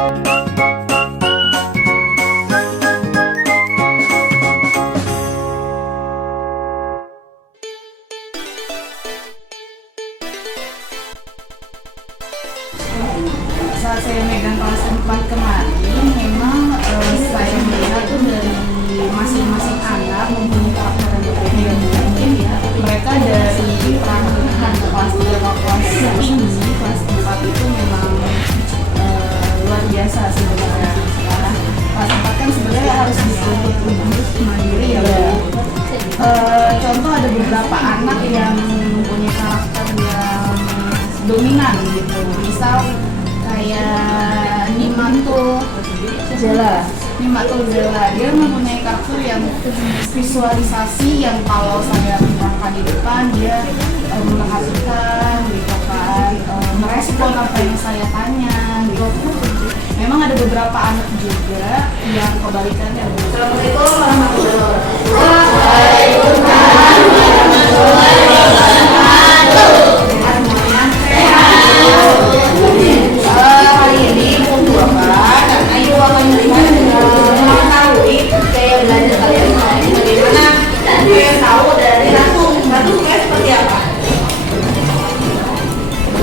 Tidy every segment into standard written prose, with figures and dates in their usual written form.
Saat saya megang kelas 4 kemarin, memang saya melihat tuh dari masing-masing anak mempunyai karakter yang berbeda. Mungkin ya, mereka dari peralihan kelas 3 ke kelas ini, kelas 4 itu memang luar biasa sebenarnya. Sekarang kelas 4 kan sebenarnya harus dituntut untuk mandiri ya. Contoh ada beberapa anak yang mempunyai karakter yang dominan gitu. Misal kayak Nimatul Zela, dia mempunyai karakter yang visualisasi yang kalau saya terangkan di depan dia memperhatikan gitu kan, merespon apa yang saya tanya gitu. Memang ada beberapa anak juga yang kebalikannya. Assalamualaikum warahmatullahi wabarakatuh. Hari ini untuk Bapak, ayo akan mengetahui gaya belajar kalian bagaimana kalian tahu dari ratu seperti apa?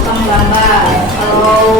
Menggambar. Kalau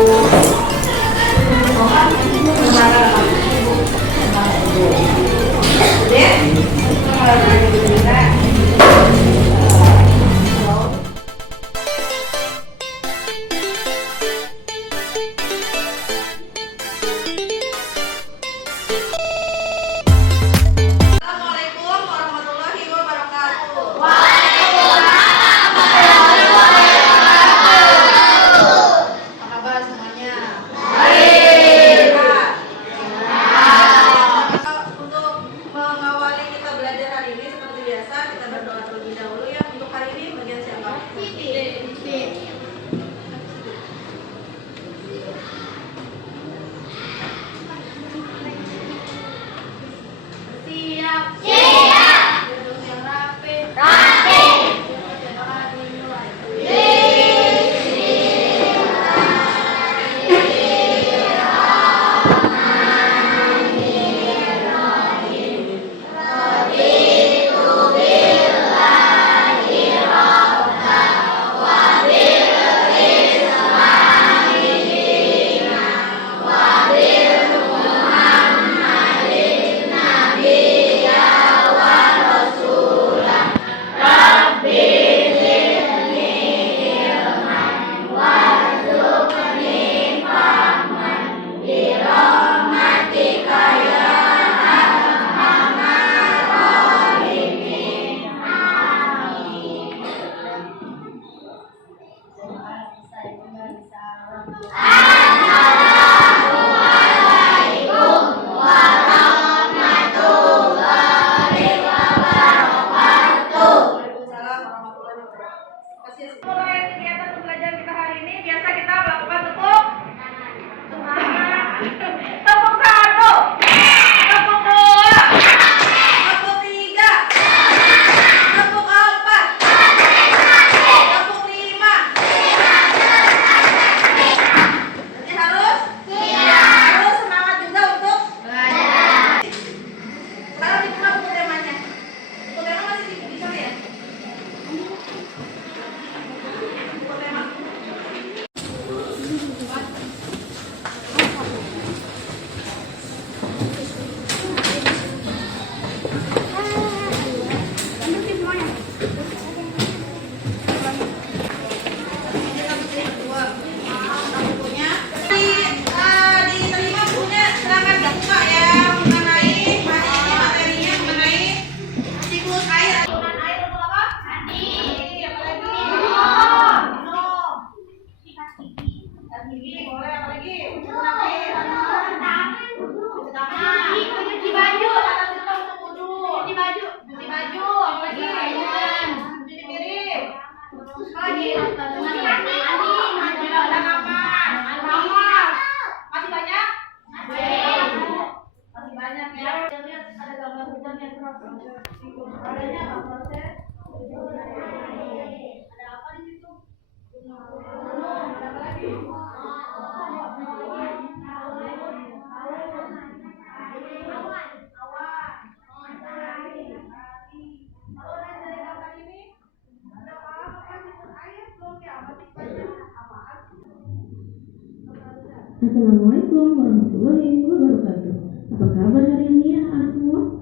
Assalamualaikum warahmatullahi wabarakatuh. Apa kabar hari ini ya anak semua?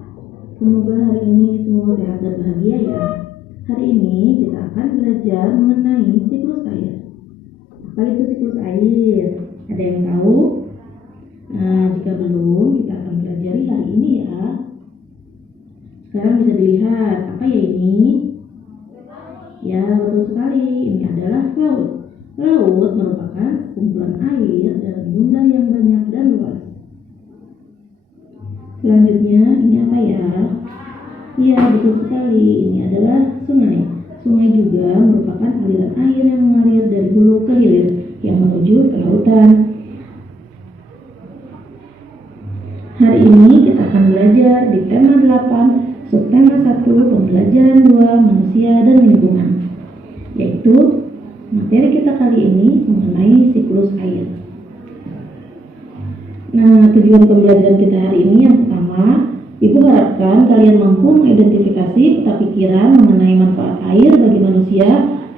Semoga hari ini semua sehat dan bahagia ya. Hari ini kita akan belajar mengenai siklus air. Apa itu siklus air? Ada yang tahu? Jika belum, kita akan pelajari hari ini ya. Sekarang bisa dilihat, apa ya ini? Ya, betul sekali. Ini adalah laut. Laut merupakan kumpulan air dalam jumlah yang banyak dan luas. Selanjutnya, ini apa ya? Iya, betul sekali. Ini adalah sungai. Sungai juga merupakan aliran air yang mengalir dari hulu ke hilir yang menuju ke lautan. Hari ini kita akan belajar di tema 8, subtema 1, pembelajaran 2, manusia dan lingkungan. Yaitu materi kita kali ini mengenai siklus air. Nah, tujuan pembelajaran kita hari ini yang pertama, Ibu harapkan kalian mampu mengidentifikasi peta pikiran mengenai manfaat air bagi manusia,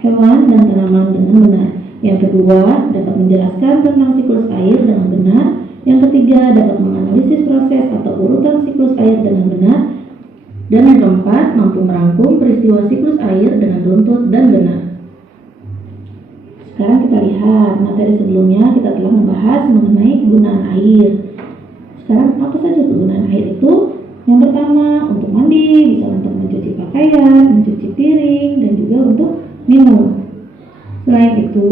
hewan, dan tanaman dengan benar. Yang kedua, dapat menjelaskan tentang siklus air dengan benar. Yang ketiga, dapat menganalisis proses atau urutan siklus air dengan benar. Dan yang keempat, mampu merangkum peristiwa siklus air dengan runtut dan benar. Sekarang kita lihat materi sebelumnya, kita telah membahas mengenai kegunaan air. Sekarang apa saja kegunaan air itu? Yang pertama, untuk mandi, bisa untuk mencuci pakaian, mencuci piring, dan juga untuk minum. Selain itu,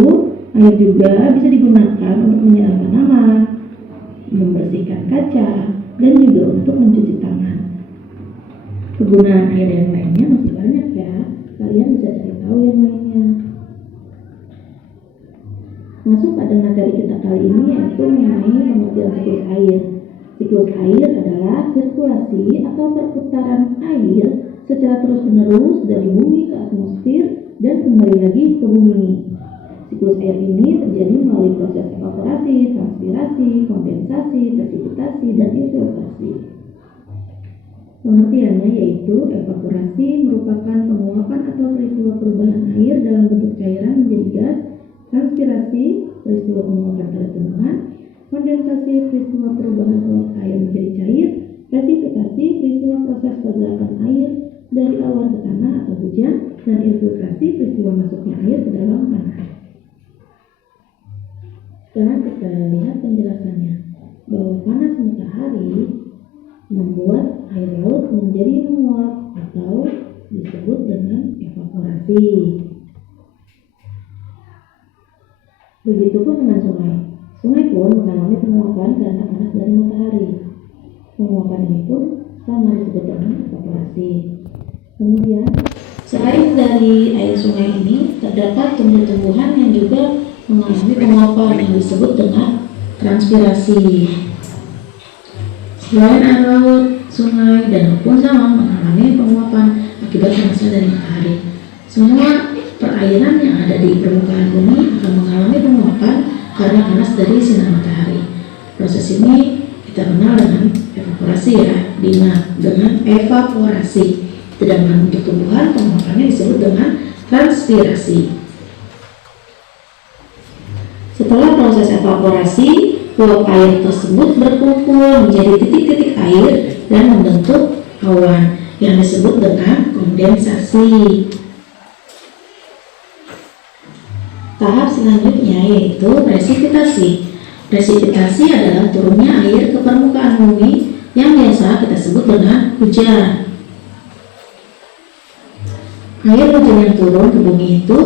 air juga bisa digunakan untuk menyiram tanaman, membersihkan kaca, dan juga untuk mencuci tangan. Kegunaan air yang lainnya masih banyak ya, kalian bisa cari tahu yang lainnya. Masuk pada materi kita kali ini yaitu mengenai pengertian siklus air. Siklus air adalah sirkulasi atau perputaran air secara terus-menerus dari bumi ke atmosfer dan kembali lagi ke bumi. Siklus air ini terjadi melalui proses evaporasi, transpirasi, kondensasi, presipitasi, dan infiltrasi. Pengertiannya yaitu evaporasi merupakan penguapan atau peristiwa perubahan air dalam bentuk cairan menjadi gas, transpirasi peristiwa penguapan pada tumbuhan, kondensasi peristiwa perubahan uap air menjadi cair, presipitasi peristiwa proses pergerakan air dari awan ke tanah atau hujan, dan infiltrasi peristiwa masuknya air ke dalam tanah. Sekarang kita lihat penjelasannya, bahwa panas matahari membuat air laut menjadi menguap atau disebut dengan evaporasi. Begitupun dengan sungai. Sungai pun mengalami penguapan karena panas dari matahari. Penguapan ini pun sama disebut dengan evaporasi. Kemudian, selain dari air sungai ini, terdapat tumbuh-tumbuhan yang juga mengalami penguapan yang disebut dengan transpirasi. Selain air laut, sungai, dan pun sama mengalami penguapan akibat panasnya dari matahari. Semua perairan yang ada di permukaan bumi akan mengalami penguapan karena panas dari sinar matahari. Proses ini kita kenal dengan evaporasi ya, dengan evaporasi. Sedangkan untuk tumbuhan penguapannya disebut dengan transpirasi. Setelah proses evaporasi, uap air tersebut berkumpul menjadi titik-titik air dan membentuk awan yang disebut dengan kondensasi. Tahap selanjutnya yaitu presipitasi. Presipitasi adalah turunnya air ke permukaan bumi yang biasa kita sebut dengan hujan. Air hujan yang turun ke bumi itu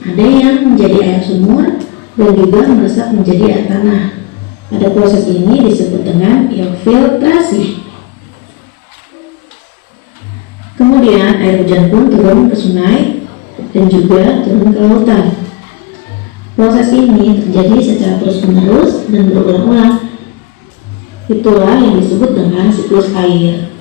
ada yang menjadi air sumur dan juga meresap menjadi air tanah. Pada proses ini disebut dengan infiltrasi. Kemudian air hujan pun turun ke sungai dan juga turun ke lautan. Proses ini terjadi secara terus-menerus dan berulang-ulang. Itulah yang disebut dengan siklus air.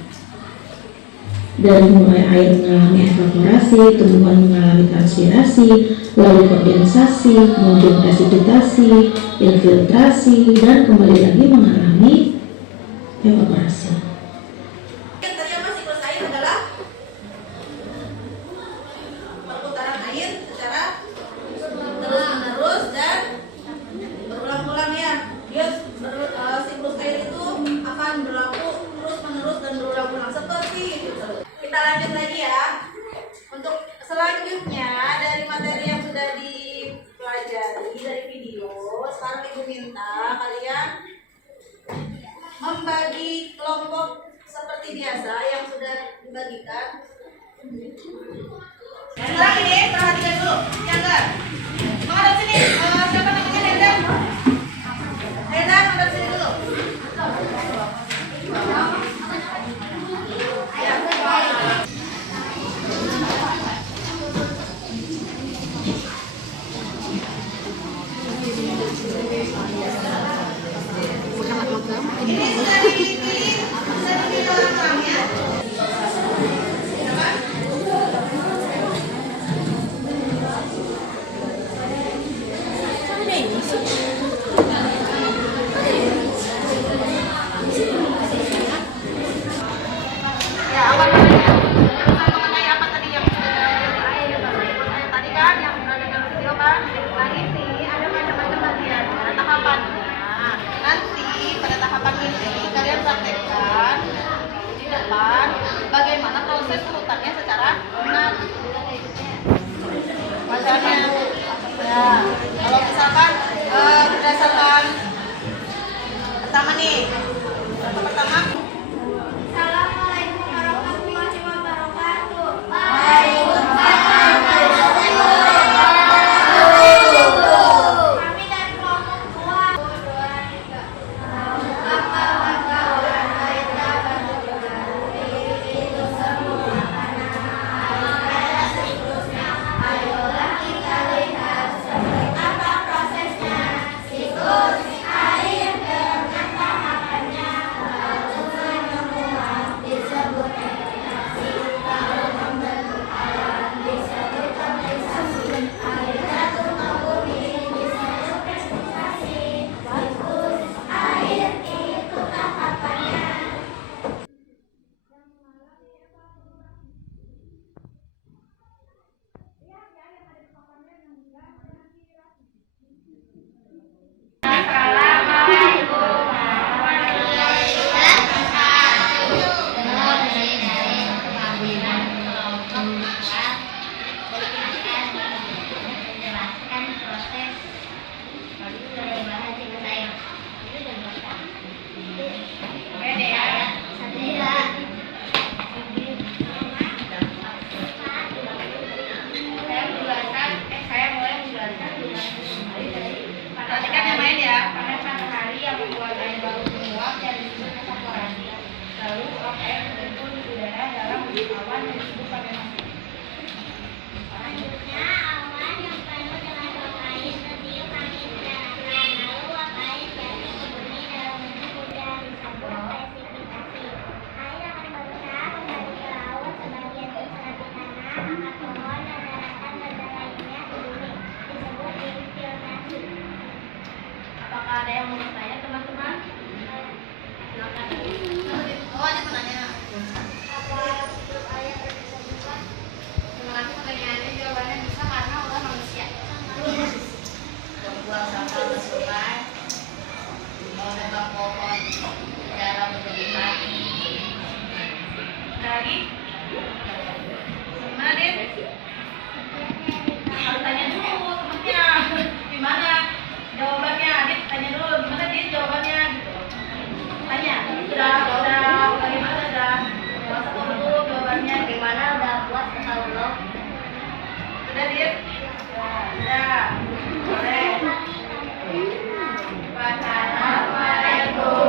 Dari mulai air mengalami evaporasi, tumbuhan mengalami transpirasi, lalu kondensasi, kemudian presipitasi, infiltrasi, dan kembali lagi mengalami evaporasi. Yang terjadi siklus air adalah perputaran air secara terus-menerus dan berulang-ulang ya. Dia Kita lanjut lagi ya. Untuk selanjutnya dari materi yang sudah dipelajari dari video, sekarang Ibu minta kalian membagi kelompok seperti biasa yang sudah dibagikan. Sekarang ini perhatikan dulu, jaga. Menghadap sini, siapa namanya Hendra? Hendra, menghadap sini dulu. Ya. Ini sudah dibilang ya. Ya, apa namanya? Mengenai apa tadi yang tadi kan yang ada dalam video kan? Nah ini ada macam-macam bagian, ada tahapannya. Nanti pada tahapan ini kalian praktekkan di depan bagaimana proses urutannya secara benar. Bacanya, ya. Kalau misalkan berdasarkan pertama nih, pertama. Assalamualaikum warahmatullahi wabarakatuh. Kami dari kelompok 2. Apa prosesnya? Siklus air dengan tahapannya. Disebut fermentasi. Kalau membentuk awan disebut kondensasi. Air jatuh ke bumi disebut precipitation. Siklus air itu tahapannya. Perhatikan yang main ya. Panas matahari yang membuat air baru menguap dan disebut evaporasi. Lalu uap air terkumpul di udara dalam bentuk awan yang disebut kondensasi. Selanjutnya awan yang penuh dengan uap air tertiup angin ke daratan. Lalu uap air jatuh ke bumi dalam bentuk hujan disebut presipitasi. Air akan berusaha kembali ke laut, sebagian besar di tanah, akar pohon dan daratan bagian lainnya di bumi disebut infiltrasi. Apakah ada yang mau bertanya teman-teman? Silakan. Oh, ada pertanyaan. Apa hidup air bisa berubah? Terima kasih pertanyaannya, jawabannya bisa karena ulah manusia. Membuang sampah ke sungai, menebang pohon, cara berlebihan. Lagi? Gimana, Din? Harus tanya dulu temennya. Gimana? Jawabannya, Adit tanya dulu gimana Dit jawabannya gitu. Tanya, udah bagaimana udah masa dulu jawabannya gimana udah puas kalau belum? Sudah Dit? Sudah. Boleh. Wassalamualaikum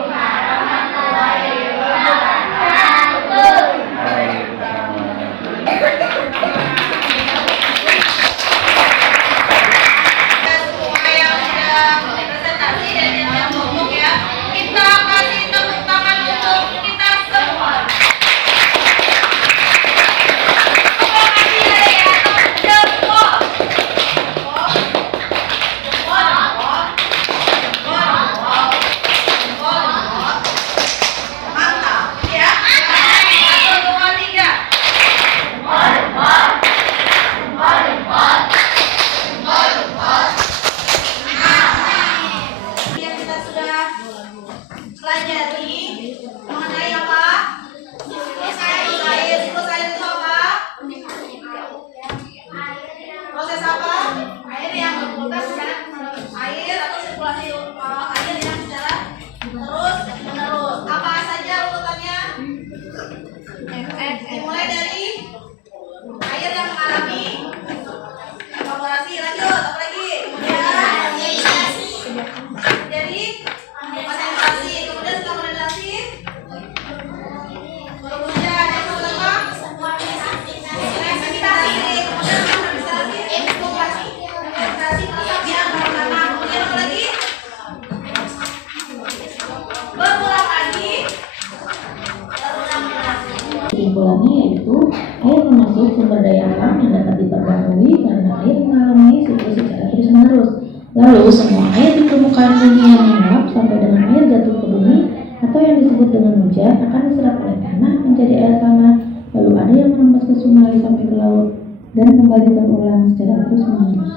sumber daya alam yang dapat diperbarui karena air mengalami siklus secara terus-menerus. Lalu semua air di permukaan bumi yang menguap sampai dengan air jatuh ke bumi atau yang disebut dengan hujan akan diserap oleh tanah menjadi air tanah, lalu ada yang merembes ke sungai sampai ke laut dan kembali terulang secara terus-menerus.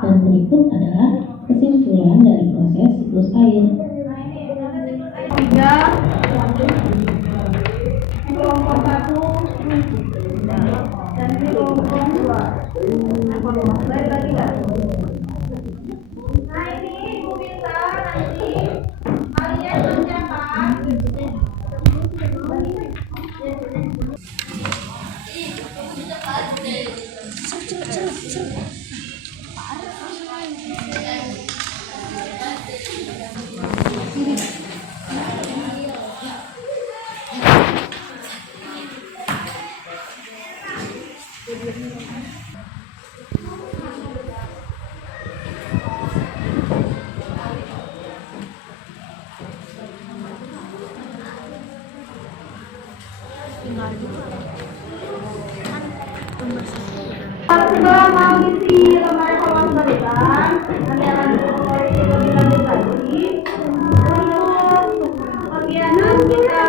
Dan berikut adalah kesimpulan dari proses siklus air. 3 kelompok 1 dan kelompok 2. Baik lagi nggak? Nah ini Ibu minta nanti kalian kerjakan Coba mau isi lembar halaman barisan, nanti akan lebih lanjut lagi. Untuk bagian kita